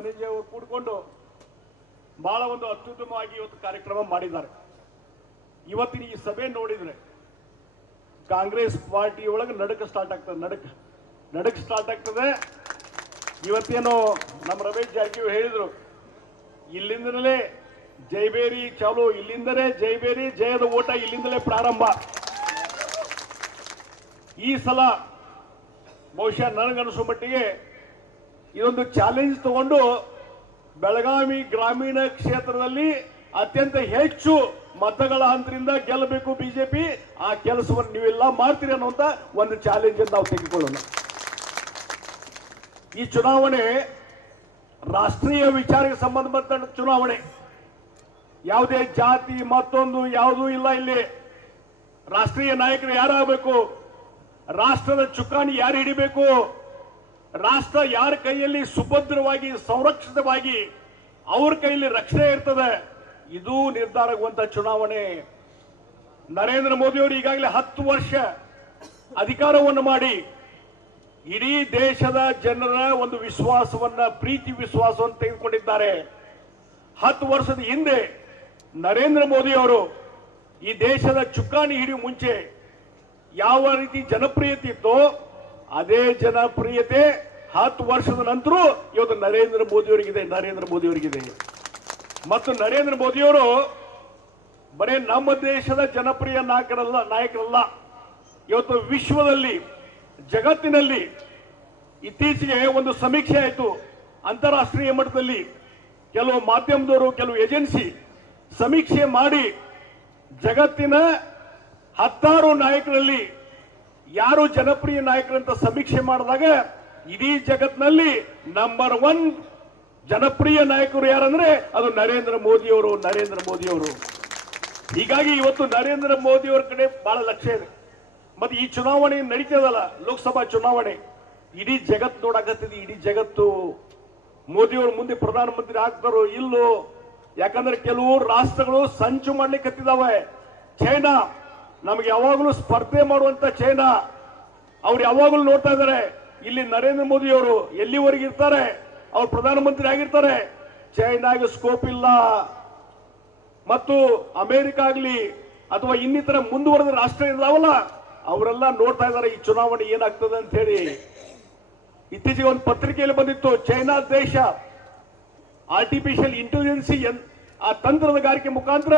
ಧನಂಜಯ ಅವರು ಕೂಡಿಕೊಂಡು ಬಹಳ ಒಂದು ಅತ್ಯುತ್ತಮವಾಗಿ ಇವತ್ತು ಕಾರ್ಯಕ್ರಮ ಮಾಡಿದ್ದಾರೆ. ಇವತ್ತಿನ ಈ ಸಭೆ ನೋಡಿದ್ರೆ ಕಾಂಗ್ರೆಸ್ ಪಾರ್ಟಿ ಒಳಗೆ ನಡಕ ಸ್ಟಾರ್ಟ್ ಆಗ್ತದೆ. ಇವತ್ತೇನು ನಮ್ಮ ರಮೇಶ್ ಜಾರಕಿಹೊಳಿ ಹೇಳಿದ್ರು, ಇಲ್ಲಿಂದಲೇ ಜೈಬೇರಿ ಚಾಲು, ಇಲ್ಲಿಂದಲೇ ಜೈಬೇರಿ ಜಯದ ಓಟ ಇಲ್ಲಿಂದಲೇ ಪ್ರಾರಂಭ. ಈ ಸಲ ಬಹುಶಃ ನನಗನ್ನಿಸೋ ಮಟ್ಟಿಗೆ ಇದೊಂದು ಚಾಲೆಂಜ್ ತಗೊಂಡು ಬೆಳಗಾವಿ ಗ್ರಾಮೀಣ ಕ್ಷೇತ್ರದಲ್ಲಿ ಅತ್ಯಂತ ಹೆಚ್ಚು ಮತಗಳ ಅಂತರಿಂದ ಗೆಲ್ಲಬೇಕು ಬಿಜೆಪಿ. ಆ ಕೆಲಸವನ್ನು ನೀವೆಲ್ಲ ಮಾಡ್ತೀರಿ ಅನ್ನುವಂತ ಒಂದು ಚಾಲೆಂಜ್ ನಾವು ತೆಗೆದುಕೊಳ್ಳೋಣ. ಈ ಚುನಾವಣೆ ರಾಷ್ಟ್ರೀಯ ವಿಚಾರಕ್ಕೆ ಸಂಬಂಧಪಟ್ಟ ಚುನಾವಣೆ. ಯಾವುದೇ ಜಾತಿ ಮತ್ತೊಂದು ಯಾವುದೂ ಇಲ್ಲ. ಇಲ್ಲಿ ರಾಷ್ಟ್ರೀಯ ನಾಯಕರು ಯಾರಾಗಬೇಕು, ರಾಷ್ಟ್ರದ ಚುಕ್ಕಾಣಿ ಯಾರು ಹಿಡಿಬೇಕು, ರಾಷ್ಟ್ರ ಯಾರ ಕೈಯಲ್ಲಿ ಸುಭದ್ರವಾಗಿ ಸಂರಕ್ಷಿತವಾಗಿ ಅವ್ರ ಕೈಯಲ್ಲಿ ರಕ್ಷಣೆ ಇರ್ತದೆ, ಇದು ನಿರ್ಧಾರ ಆಗುವಂತ ಚುನಾವಣೆ. ನರೇಂದ್ರ ಮೋದಿ ಅವರು ಈಗಾಗಲೇ 10 ವರ್ಷ ಅಧಿಕಾರವನ್ನು ಮಾಡಿ ಇಡೀ ದೇಶದ ಜನರ ಒಂದು ವಿಶ್ವಾಸವನ್ನ, ಪ್ರೀತಿ ವಿಶ್ವಾಸವನ್ನು ತೆಗೆದುಕೊಂಡಿದ್ದಾರೆ. 10 ವರ್ಷದ ಹಿಂದೆ ನರೇಂದ್ರ ಮೋದಿ ಅವರು ಈ ದೇಶದ ಚುಕ್ಕಾಣಿ ಹಿಡಿಯುವ ಮುಂಚೆ ಯಾವ ರೀತಿ ಜನಪ್ರಿಯತೆ ಇತ್ತೋ ಅದೇ ಜನಪ್ರಿಯತೆ 10 ವರ್ಷದ ನಂತರ ಇವತ್ತು ನರೇಂದ್ರ ಮೋದಿಯವರಿಗಿದೆ. ಮತ್ತು ನರೇಂದ್ರ ಮೋದಿಯವರು ಬರೇ ನಮ್ಮ ದೇಶದ ಜನಪ್ರಿಯ ನಾಯಕರಲ್ಲ, ಇವತ್ತು ವಿಶ್ವದಲ್ಲಿ, ಜಗತ್ತಿನಲ್ಲಿ ಇತ್ತೀಚೆಗೆ ಒಂದು ಸಮೀಕ್ಷೆ ಆಯಿತು. ಅಂತಾರಾಷ್ಟ್ರೀಯ ಮಟ್ಟದಲ್ಲಿ ಕೆಲವು ಮಾಧ್ಯಮದವರು, ಕೆಲವು ಏಜೆನ್ಸಿ ಸಮೀಕ್ಷೆ ಮಾಡಿ ಜಗತ್ತಿನ 10 ನಾಯಕರಲ್ಲಿ ಯಾರು ಜನಪ್ರಿಯ ನಾಯಕರಂತ ಸಮೀಕ್ಷೆ ಮಾಡಿದಾಗ ಇಡೀ ಜಗತ್ತಿನಲ್ಲಿ ನಂಬರ್ 1 ಜನಪ್ರಿಯ ನಾಯಕರು ಯಾರಂದ್ರೆ ಅದು ನರೇಂದ್ರ ಮೋದಿಯವರು. ಹೀಗಾಗಿ ಇವತ್ತು ನರೇಂದ್ರ ಮೋದಿಯವರ ಕಡೆ ಬಹಳ ಲಕ್ಷ್ಯ ಇದೆ. ಮತ್ತೆ ಈ ಚುನಾವಣೆ ನಡೀತದಲ್ಲ, ಲೋಕಸಭಾ ಚುನಾವಣೆ, ಇಡೀ ಜಗತ್ತು ನೋಡಕತ್ತಿದೆ. ಇಡೀ ಜಗತ್ತು ಮೋದಿಯವರು ಮುಂದೆ ಪ್ರಧಾನಮಂತ್ರಿ ಆಗ್ತಾರೋ ಇಲ್ಲೋ, ಯಾಕಂದ್ರೆ ಕೆಲವು ರಾಷ್ಟ್ರಗಳು ಸಂಚು ಮಾಡ್ಲಿಕ್ಕೆ ಹತ್ತಿದಾವೆ. ಚೈನಾ ನಮಗೆ ಯಾವಾಗಲೂ ಸ್ಪರ್ಧೆ ಮಾಡುವಂತ ಚೈನಾ, ಅವ್ರು ಯಾವಾಗಲೂ ನೋಡ್ತಾ ಇದ್ದಾರೆ ಇಲ್ಲಿ ನರೇಂದ್ರ ಮೋದಿ ಅವರು ಎಲ್ಲಿವರೆಗೆ ಇರ್ತಾರೆ, ಅವ್ರು ಪ್ರಧಾನಮಂತ್ರಿ ಆಗಿರ್ತಾರೆ. ಚೈನಾಗೆ ಸ್ಕೋಪ್ ಇಲ್ಲ. ಮತ್ತು ಅಮೆರಿಕ ಆಗಲಿ ಅಥವಾ ಇನ್ನಿತರ ಮುಂದುವರೆದ ರಾಷ್ಟ್ರ ಇದಾವಲ್ಲ, ಅವರೆಲ್ಲ ನೋಡ್ತಾ ಇದ್ದಾರೆ ಈ ಚುನಾವಣೆ ಏನಾಗ್ತದೆ ಅಂತ ಹೇಳಿ. ಇತ್ತೀಚೆಗೆ ಒಂದು ಪತ್ರಿಕೆಯಲ್ಲಿ ಬಂದಿತ್ತು, ಚೈನಾ ದೇಶ ಆರ್ಟಿಫಿಷಿಯಲ್ ಇಂಟೆಲಿಜೆನ್ಸಿ ಆ ತಂತ್ರಗಾರಿಕೆ ಮುಖಾಂತರ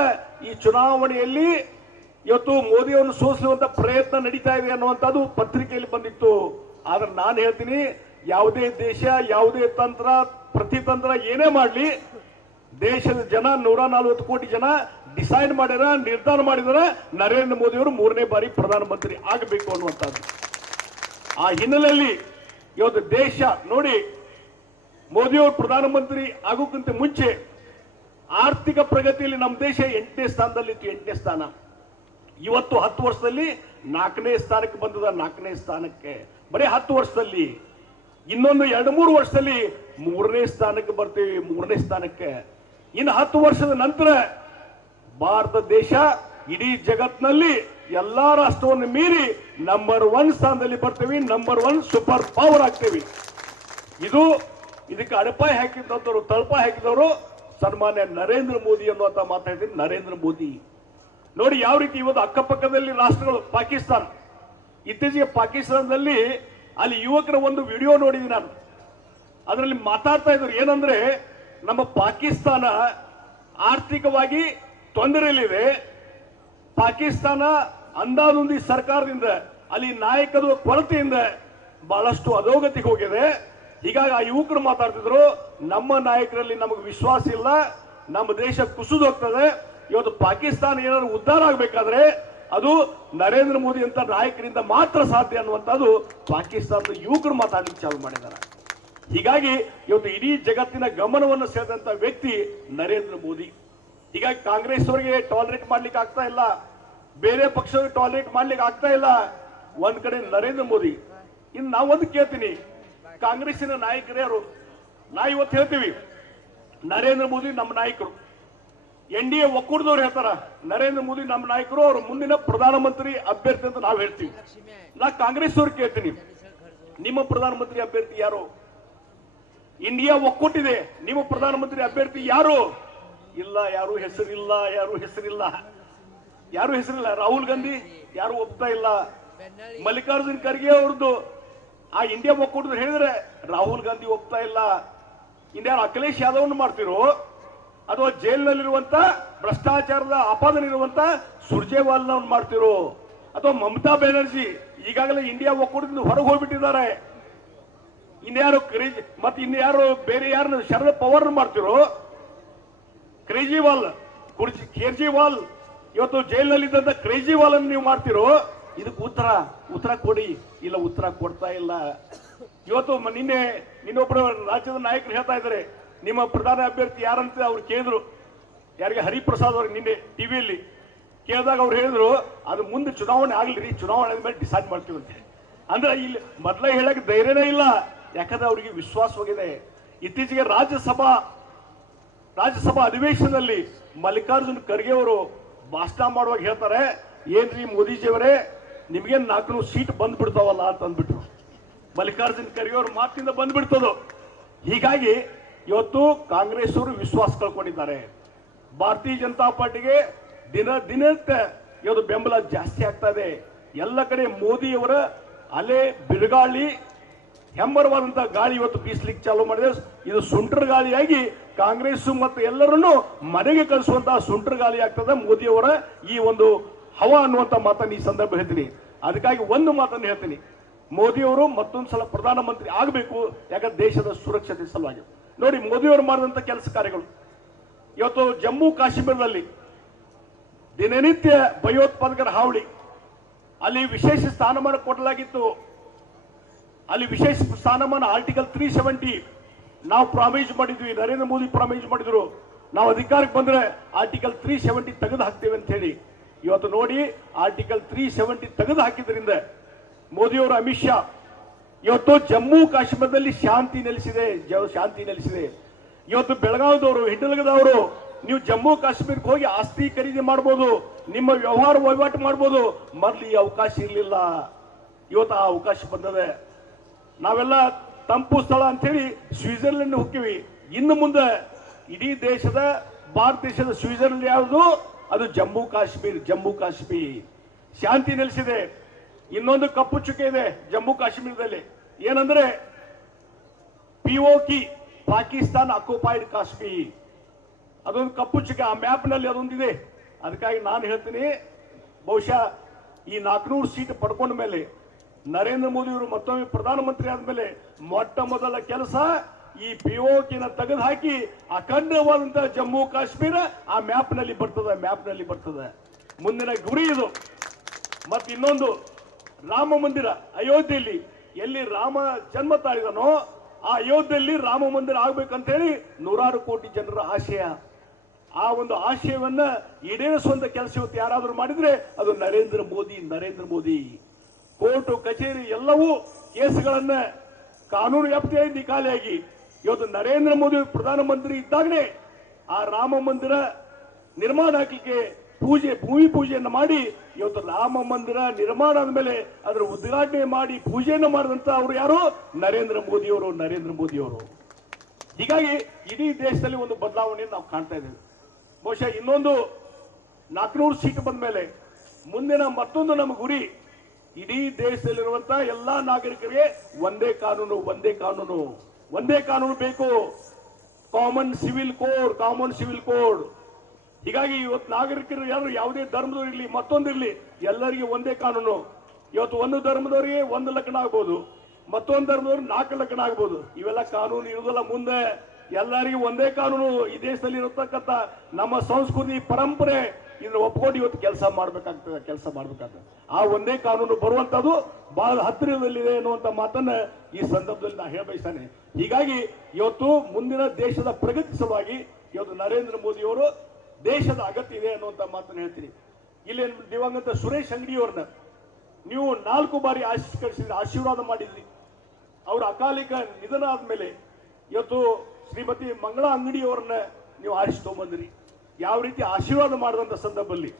ಈ ಚುನಾವಣೆಯಲ್ಲಿ ಇವತ್ತು ಮೋದಿಯನ್ನು ಸೋಲಿಸುವಂತ ಪ್ರಯತ್ನ ನಡೀತಾ ಇದೆ ಅನ್ನುವಂಥದ್ದು ಪತ್ರಿಕೆಯಲ್ಲಿ ಬಂದಿತ್ತು. ಆದ್ರೆ ನಾನು ಹೇಳ್ತೀನಿ, ಯಾವುದೇ ದೇಶ, ಯಾವುದೇ ತಂತ್ರ, ಪ್ರತಿತಂತ್ರ ಏನೇ ಮಾಡಲಿ, ದೇಶದ ಜನ 140 ಕೋಟಿ ಜನ ಡಿಸೈಡ್ ಮಾಡ್ಯಾರ, ನಿರ್ಧಾರ ಮಾಡಿದಾರೆ ನರೇಂದ್ರ ಮೋದಿ ಅವರು 3ನೇ ಬಾರಿ ಪ್ರಧಾನಮಂತ್ರಿ ಆಗಬೇಕು ಅನ್ನುವಂಥದ್ದು. ಆ ಹಿನ್ನೆಲೆಯಲ್ಲಿ ಇವತ್ತು ದೇಶ ನೋಡಿ, ಮೋದಿ ಅವರು ಪ್ರಧಾನಮಂತ್ರಿ ಆಗೋಕ್ಕಿಂತ ಮುಂಚೆ ಆರ್ಥಿಕ ಪ್ರಗತಿಯಲ್ಲಿ ನಮ್ಮ ದೇಶ 8ನೇ ಸ್ಥಾನದಲ್ಲಿತ್ತು. 8ನೇ ಸ್ಥಾನ. ಇವತ್ತು 10 ವರ್ಷದಲ್ಲಿ 4ನೇ ಸ್ಥಾನಕ್ಕೆ ಬಂದದ. 4ನೇ ಸ್ಥಾನಕ್ಕೆ ಬರೀ 10 ವರ್ಷದಲ್ಲಿ. ಇನ್ನೊಂದು 2-3 ವರ್ಷದಲ್ಲಿ 3ನೇ ಸ್ಥಾನಕ್ಕೆ ಬರ್ತೀವಿ. 3ನೇ ಸ್ಥಾನಕ್ಕೆ. ಇನ್ನು 10 ವರ್ಷದ ನಂತರ ಭಾರತ ದೇಶ ಇಡೀ ಜಗತ್ತಿನಲ್ಲಿ ಎಲ್ಲಾ ರಾಷ್ಟ್ರವನ್ನು ಮೀರಿ ನಂಬರ್ 1 ಸ್ಥಾನದಲ್ಲಿ ಬರ್ತೀವಿ. ನಂಬರ್ 1 ಸೂಪರ್ ಪವರ್ ಆಗ್ತೀವಿ. ಇದಕ್ಕೆ ಅಡಪಾಯ ಹಾಕಿದ್ದವರು, ತಳಪಾಯ ಹಾಕಿದವರು ಸನ್ಮಾನ್ಯ ನರೇಂದ್ರ ಮೋದಿ ಅನ್ನುವಂತ ಮಾತಾಡ್ತೀನಿ. ನರೇಂದ್ರ ಮೋದಿ ನೋಡಿ ಯಾವ ರೀತಿ ಇವತ್ತು ಅಕ್ಕಪಕ್ಕದಲ್ಲಿ ರಾಷ್ಟ್ರಗಳು. ಪಾಕಿಸ್ತಾನ, ಇತ್ತೀಚೆಗೆ ಪಾಕಿಸ್ತಾನದಲ್ಲಿ ಅಲ್ಲಿ ಯುವಕರ ಒಂದು ವಿಡಿಯೋ ನೋಡಿದ್ದೀನಿ ನಾನು. ಅದರಲ್ಲಿ ಮಾತಾಡ್ತಾ ಇದ್ರು ಏನಂದ್ರೆ, ನಮ್ಮ ಪಾಕಿಸ್ತಾನ ಆರ್ಥಿಕವಾಗಿ ತೊಂದರೆಯಲ್ಲಿದೆ. ಪಾಕಿಸ್ತಾನ ಅಂದಾಜುಂದಿ ಸರ್ಕಾರದಿಂದ, ಅಲ್ಲಿ ನಾಯಕರ ಕೊರತೆಯಿಂದ ಬಹಳಷ್ಟು ಅಧೋಗತಿಗೆ ಹೋಗಿದೆ. ಹೀಗಾಗಿ ಆ ಯುವಕರು ಮಾತಾಡ್ತಿದ್ರು, ನಮ್ಮ ನಾಯಕರಲ್ಲಿ ನಮಗೆ ವಿಶ್ವಾಸ ಇಲ್ಲ, ನಮ್ಮ ದೇಶ ಕುಸಿದು ಹೋಗ್ತದೆ. ಇವತ್ತು ಪಾಕಿಸ್ತಾನ ಏನಾದ್ರು ಉದ್ಧಾರ ಆಗಬೇಕಾದ್ರೆ ಅದು ನರೇಂದ್ರ ಮೋದಿ ಅಂತ ನಾಯಕರಿಂದ ಮಾತ್ರ ಸಾಧ್ಯ ಅನ್ನುವಂಥದ್ದು ಪಾಕಿಸ್ತಾನದ ಯುವಕರು ಮಾತಾಡ್ಲಿಕ್ಕೆ ಚಾಲು ಮಾಡಿದ್ದಾರೆ. ಹೀಗಾಗಿ ಇವತ್ತು ಇಡೀ ಜಗತ್ತಿನ ಗಮನವನ್ನು ಸೆಳೆದಂತ ವ್ಯಕ್ತಿ ನರೇಂದ್ರ ಮೋದಿ. ಹೀಗಾಗಿ ಕಾಂಗ್ರೆಸ್ ಅವರಿಗೆ ಟಾಲರೇಟ್ ಮಾಡ್ಲಿಕ್ಕೆ ಆಗ್ತಾ ಇಲ್ಲ, ಬೇರೆ ಪಕ್ಷಗಳಿಗೆ ಟಾಲರೇಟ್ ಮಾಡ್ಲಿಕ್ಕೆ ಆಗ್ತಾ ಇಲ್ಲ. ಒಂದ್ ಕಡೆ ನರೇಂದ್ರ ಮೋದಿ. ಇನ್ನು ನಾವೊಂದು ಕೇಳ್ತೀನಿ, ಕಾಂಗ್ರೆಸ್ಸಿನ ನಾಯಕರು ಯಾರು? ನಾ ಇವತ್ತು ಹೇಳ್ತೀವಿ ನರೇಂದ್ರ ಮೋದಿ ನಮ್ಮ ನಾಯಕರು. NDA ಒಕ್ಕೂಟದವ್ರು ಹೇಳ್ತಾರ ನರೇಂದ್ರ ಮೋದಿ ನಮ್ಮ ನಾಯಕರು, ಅವರು ಮುಂದಿನ ಪ್ರಧಾನಮಂತ್ರಿ ಅಭ್ಯರ್ಥಿ ಅಂತ ನಾವು ಹೇಳ್ತೀವಿ. ನಾ ಕಾಂಗ್ರೆಸ್ ಅವ್ರು ಕೇಳ್ತೀನಿ, ನಿಮ್ಮ ಪ್ರಧಾನಮಂತ್ರಿ ಅಭ್ಯರ್ಥಿ ಯಾರು? ಇಂಡಿಯಾ ಒಕ್ಕೂಟಿದೆ. ನಿಮ್ಮ ಪ್ರಧಾನಮಂತ್ರಿ ಅಭ್ಯರ್ಥಿ ಯಾರು ಇಲ್ಲ, ಯಾರು ಹೆಸರಿಲ್ಲ, ಯಾರು ಹೆಸರಿಲ್ಲ. ರಾಹುಲ್ ಗಾಂಧಿ ಯಾರು ಒಪ್ತಾ ಇಲ್ಲ. ಮಲ್ಲಿಕಾರ್ಜುನ್ ಖರ್ಗೆ ಅವ್ರದ್ದು ಆ ಇಂಡಿಯಾ ಒಕ್ಕೂಟದ ಹೇಳಿದ್ರೆ ರಾಹುಲ್ ಗಾಂಧಿ ಒಪ್ತಾ ಇಲ್ಲ. ಇನ್ಯಾರು ಅಖಿಲೇಶ್ ಯಾದವ್ ಮಾಡ್ತಿರೋ ಅಥವಾ ಜೈಲಿನಲ್ಲಿರುವಂತ ಭ್ರಷ್ಟಾಚಾರದ ಆಪಾದನೆ ಇರುವಂತ ಸುರ್ಜೇವಾಲ್ ಮಾಡ್ತಿರೋ ಅಥವಾ ಮಮತಾ ಬ್ಯಾನರ್ಜಿ ಈಗಾಗಲೇ ಇಂಡಿಯಾ ಒಕ್ಕೂಟದಿಂದ ಹೊರಗೆ ಹೋಗ್ಬಿಟ್ಟಿದ್ದಾರೆ. ಇನ್ಯಾರು ಮತ್ತೆ ಇನ್ಯಾರು ಬೇರೆ ಯಾರನ್ನ ಶರದ್ ಪವಾರ್ ಮಾಡ್ತಿರೋ, ಕೇಜ್ರಿವಾಲ್ ಇವತ್ತು ಜೈಲಿನಲ್ಲಿದ್ದಂತ ಕೇಜ್ರಿವಾಲ್ ಅನ್ನು ನೀವು ಮಾಡ್ತಿರೋ. ಇದಕ್ಕೆ ಉತ್ತರ ಕೊಡಿ. ಇಲ್ಲ, ಉತ್ತರ ಕೊಡ್ತಾ ಇಲ್ಲ. ಇವತ್ತು ನಿನ್ನೊಬ್ಬರು ರಾಜ್ಯದ ನಾಯಕರು ಹೇಳ್ತಾ ಇದ್ದಾರೆ ನಿಮ್ಮ ಪ್ರಧಾನ ಅಭ್ಯರ್ಥಿ ಯಾರಂತ ಅವ್ರು ಕೇಳಿದ್ರು. ಯಾರಿಗೆ? ಹರಿಪ್ರಸಾದ್ ಅವ್ರಿಗೆ ನಿನ್ನೆ ಟಿವಿಯಲ್ಲಿ ಕೇಳಿದಾಗ ಅವ್ರು ಹೇಳಿದ್ರು ಅದು ಮುಂದೆ ಚುನಾವಣೆ ಆಗ್ಲಿ, ಚುನಾವಣೆ ಆದ್ಮೇಲೆ ಡಿಸೈಡ್ ಮಾಡ್ತೀವಿ ಅಂತ. ಅಂದ್ರೆ ಇಲ್ಲಿ ಮೊದಲೇ ಹೇಳಕ್ ಧೈರ್ಯನೇ ಇಲ್ಲ, ಯಾಕಂದ್ರೆ ಅವರಿಗೆ ವಿಶ್ವಾಸವಾಗಿದೆ. ಇತ್ತೀಚೆಗೆ ರಾಜ್ಯಸಭಾ ಅಧಿವೇಶನದಲ್ಲಿ ಮಲ್ಲಿಕಾರ್ಜುನ್ ಖರ್ಗೆ ಅವರು ಭಾಷಣ ಮಾಡುವಾಗ ಹೇಳ್ತಾರೆ, ಏನ್ರಿ ಮೋದಿಜಿಯವರೇ ನಿಮ್ಗೆ 400 ಸೀಟ್ ಬಂದ್ಬಿಡ್ತಾವಲ್ಲ ಅಂತ ಅಂದ್ಬಿಟ್ರು. ಮಲ್ಲಿಕಾರ್ಜುನ್ ಖರ್ಗೆ ಅವ್ರ ಮಾತಿಂದ ಬಂದ್ಬಿಡ್ತದೋ. ಹೀಗಾಗಿ ಇವತ್ತು ಕಾಂಗ್ರೆಸ್ ಅವರು ವಿಶ್ವಾಸ ಕಳ್ಕೊಂಡಿದ್ದಾರೆ. ಭಾರತೀಯ ಜನತಾ ಪಾರ್ಟಿಗೆ ದಿನಕ್ಕೆ ಇವತ್ತು ಬೆಂಬಲ ಜಾಸ್ತಿ ಆಗ್ತಾ ಇದೆ. ಎಲ್ಲ ಕಡೆ ಮೋದಿಯವರ ಅಲೆ ಬಿರುಗಾಳಿ, ಹೆಮ್ಮರವಾದಂತಹ ಗಾಳಿ ಇವತ್ತು ಬೀಸಲಿಕ್ಕೆ ಚಾಲೂ ಮಾಡಿದೆ. ಇದು ಸುಂಟರ್ ಗಾಳಿಯಾಗಿ ಕಾಂಗ್ರೆಸ್ ಮತ್ತು ಎಲ್ಲರನ್ನು ಮನೆಗೆ ಕಳಿಸುವಂತಹ ಸುಂಟರ್ ಗಾಳಿ ಆಗ್ತದೆ ಮೋದಿಯವರ ಈ ಒಂದು ಹವಾ ಅನ್ನುವಂತ ಮಾತನ್ನು ಈ ಸಂದರ್ಭ ಹೇಳ್ತೀನಿ. ಅದಕ್ಕಾಗಿ ಒಂದು ಮಾತನ್ನು ಹೇಳ್ತೀನಿ, ಮೋದಿಯವರು ಮತ್ತೊಂದು ಸಲ ಪ್ರಧಾನಮಂತ್ರಿ ಆಗಬೇಕು. ಯಾಕಂದ್ರೆ ದೇಶದ ಸುರಕ್ಷತೆ ಸಲುವಾಗಿ. ನೋಡಿ, ಮೋದಿಯವರು ಮಾಡಿದಂತ ಕೆಲಸ ಕಾರ್ಯಗಳು ಇವತ್ತು ಜಮ್ಮು ಕಾಶ್ಮೀರದಲ್ಲಿ ದಿನನಿತ್ಯ ಭಯೋತ್ಪಾದಕರ ಹಾವಳಿ, ಅಲ್ಲಿ ವಿಶೇಷ ಸ್ಥಾನಮಾನ ಕೊಡಲಾಗಿತ್ತು. ಅಲ್ಲಿ ವಿಶೇಷ ಸ್ಥಾನಮಾನ ಆರ್ಟಿಕಲ್ 370 ನಾವು ಪ್ರಾಮಿಸ್ ಮಾಡಿದ್ವಿ, ನರೇಂದ್ರ ಮೋದಿ ಪ್ರಾಮಿಸ್ ಮಾಡಿದ್ರು, ನಾವು ಅಧಿಕಾರಕ್ಕೆ ಬಂದ್ರೆ ಆರ್ಟಿಕಲ್ 370 ತೆಗೆದು ಹಾಕ್ತೇವೆ ಅಂತ ಹೇಳಿ. ಇವತ್ತು ನೋಡಿ, ಆರ್ಟಿಕಲ್ 370 ತೆಗೆದು ಹಾಕಿದ್ರಿಂದ ಮೋದಿಯವರು, ಅಮಿತ್ ಶಾ ಇವತ್ತು ಜಮ್ಮು ಕಾಶ್ಮೀರದಲ್ಲಿ ಶಾಂತಿ ನೆಲೆಸಿದೆ. ಇವತ್ತು ಬೆಳಗಾವಿದವರು, ಹಿಂಡಲಗದವರು ನೀವು ಜಮ್ಮು ಕಾಶ್ಮೀರಕ್ಕೆ ಹೋಗಿ ಆಸ್ತಿ ಖರೀದಿ ಮಾಡಬಹುದು, ನಿಮ್ಮ ವಹಿವಾಟು ಮಾಡಬಹುದು. ಮೊದಲು ಈ ಅವಕಾಶ ಇರಲಿಲ್ಲ, ಇವತ್ತು ಆ ಅವಕಾಶ ಬಂದದೆ. ನಾವೆಲ್ಲ ತಂಪು ಸ್ಥಳ ಅಂತ ಹೇಳಿ ಸ್ವಿಟ್ಜರ್ಲೆಂಡ್ ಹೋಗ್ತೀವಿ. ಇನ್ನು ಮುಂದೆ ಇಡೀ ದೇಶದ, ಭಾರತ ದೇಶದ ಸ್ವಿಟ್ಜರ್ಲೆಂಡ್ ಯಾವುದು? ಅದು ಜಮ್ಮು ಕಾಶ್ಮೀರ್ ಶಾಂತಿ ನೆಲೆಸಿದೆ. ಇನ್ನೊಂದು ಕಪ್ಪು ಚುಕ್ಕೆ ಇದೆ ಜಮ್ಮು ಕಾಶ್ಮೀರದಲ್ಲಿ, ಏನಂದ್ರೆ POK, ಪಾಕಿಸ್ತಾನ್ ಅಕ್ಯುಪೈಡ್ ಕಾಶ್ಮೀರ್. ಅದೊಂದು ಕಪ್ಪು ಚುಕ್ಕೆ ಆ ಮ್ಯಾಪ್ ನಲ್ಲಿ ಅದೊಂದಿದೆ. ಅದಕ್ಕಾಗಿ ನಾನು ಹೇಳ್ತೀನಿ, ಬಹುಶಃ ಈ 400 ಸೀಟ್ ಪಡ್ಕೊಂಡ ಮೇಲೆ ನರೇಂದ್ರ ಮೋದಿ ಅವರು ಮತ್ತೊಮ್ಮೆ ಪ್ರಧಾನಮಂತ್ರಿ ಆದ್ಮೇಲೆ ಮೊಟ್ಟ ಮೊದಲ ಕೆಲಸ ಈ POKನ ತೆಗೆದು ಹಾಕಿ ಅಖಂಡವಾದಂತಹ ಜಮ್ಮು ಕಾಶ್ಮೀರ ಆ ಮ್ಯಾಪ್ ನಲ್ಲಿ ಬರ್ತದೆ. ಮುಂದಿನ ಗುರಿ ಇದು. ಮತ್ತೆ ಇನ್ನೊಂದು, ರಾಮ ಮಂದಿರ ಅಯೋಧ್ಯೆಯಲ್ಲಿ, ಎಲ್ಲಿ ರಾಮ ಜನ್ಮ ತಾಳಿದನೋ ಆ ಅಯೋಧ್ಯೆಯಲ್ಲಿ ರಾಮ ಮಂದಿರ ಆಗ್ಬೇಕಂತ ಹೇಳಿ 100 ಕೋಟಿ ಜನರ ಆಶಯ. ಆ ಒಂದು ಆಶಯವನ್ನ ಈಡೇರಿಸುವಂತ ಕೆಲಸ ಇವತ್ತು ಯಾರಾದರೂ ಮಾಡಿದ್ರೆ ಅದು ನರೇಂದ್ರ ಮೋದಿ. ಕೋರ್ಟು ಕಚೇರಿ ಎಲ್ಲವೂ ಕೇಸುಗಳನ್ನ ಕಾನೂನು ವ್ಯಾಪ್ತಿಯಾಗಿ ಖಾಲಿಯಾಗಿ ಇವತ್ತು ನರೇಂದ್ರ ಮೋದಿ ಪ್ರಧಾನಮಂತ್ರಿ ಇದ್ದಾಗಲೇ ಆ ರಾಮ ಮಂದಿರ ನಿರ್ಮಾಣ ಹಾಕಲಿಕ್ಕೆ ಭೂಮಿ ಪೂಜೆಯನ್ನು ಮಾಡಿ ಇವತ್ತು ರಾಮ ಮಂದಿರ ನಿರ್ಮಾಣ ಆದ್ಮೇಲೆ ಅದರ ಉದ್ಘಾಟನೆ ಮಾಡಿ ಪೂಜೆಯನ್ನು ಮಾಡಿದಂತ ಅವರು ಯಾರು? ನರೇಂದ್ರ ಮೋದಿಯವರು. ಹೀಗಾಗಿ ಇಡೀ ದೇಶದಲ್ಲಿ ಒಂದು ಬದಲಾವಣೆಯನ್ನು ನಾವು ಕಾಣ್ತಾ ಇದ್ದೇವೆ. ಬಹುಶಃ ಇನ್ನೊಂದು 400 ಸೀಟ್ ಬಂದ ಮೇಲೆ ಮುಂದಿನ ಮತ್ತೊಂದು ನಮ್ಮ ಗುರಿ, ಇಡೀ ದೇಶದಲ್ಲಿರುವಂತಹ ಎಲ್ಲಾ ನಾಗರಿಕರಿಗೆ ಒಂದೇ ಕಾನೂನು ಬೇಕು. Common civil code. ಹೀಗಾಗಿ ಇವತ್ತು ನಾಗರಿಕರು ಯಾರು ಯಾವುದೇ ಧರ್ಮದವರು ಇರಲಿ, ಮತ್ತೊಂದಿರಲಿ, ಎಲ್ಲರಿಗೂ ಒಂದೇ ಕಾನೂನು. ಇವತ್ತು ಒಂದು ಧರ್ಮದವರಿಗೆ 1 ಲಗ್ನ ಆಗ್ಬೋದು, ಮತ್ತೊಂದು ಧರ್ಮದವ್ರಿಗೆ 4 ಲಗ್ನ ಆಗ್ಬೋದು. ಇವೆಲ್ಲ ಕಾನೂನು ಇರುವುದಿಲ್ಲ. ಮುಂದೆ ಎಲ್ಲರಿಗೂ ಒಂದೇ ಕಾನೂನು. ಈ ದೇಶದಲ್ಲಿ ಇರತಕ್ಕಂಥ ನಮ್ಮ ಸಂಸ್ಕೃತಿ, ಪರಂಪರೆ ಇದನ್ನ ಒಪ್ಕೊಂಡು ಇವತ್ತು ಕೆಲಸ ಮಾಡಬೇಕಾಗ್ತದೆ. ಆ ಒಂದೇ ಕಾನೂನು ಬರುವಂತದ್ದು ಬಹಳ ಹತ್ತಿರದಲ್ಲಿದೆ ಅನ್ನುವಂತ ಮಾತನ್ನ ಈ ಸಂದರ್ಭದಲ್ಲಿ ನಾನು ಹೇಳಬಯಸ್ತೇನೆ. ಹೀಗಾಗಿ ಇವತ್ತು ಮುಂದಿನ ದೇಶದ ಪ್ರಗತಿ ಸಲುವಾಗಿ ಇವತ್ತು ನರೇಂದ್ರ ಮೋದಿ ಅವರು ದೇಶದ ಅಗತ್ಯ ಇದೆ ಅನ್ನುವಂತ ಮಾತನ್ನು ಹೇಳ್ತೀನಿ. ಇಲ್ಲಿ ದಿವಂಗತ ಸುರೇಶ್ ಅಂಗಡಿಯವರನ್ನ ನೀವು 4 ಬಾರಿ ಆಶೀರ್ವಾದ ಮಾಡಿದ್ರಿ. ಅವರ ಅಕಾಲಿಕ ನಿಧನ ಆದ್ಮೇಲೆ ಇವತ್ತು ಶ್ರೀಮತಿ ಮಂಗಳಾ ಅಂಗಡಿಯವರನ್ನ ನೀವು ಆರಿಸಿ ತಗೊಂಡ್ಬಂದ್ರಿ. ಯಾವ ರೀತಿ ಆಶೀರ್ವಾದ ಮಾಡಿದಂತ ಸಂದರ್ಭದಲ್ಲಿ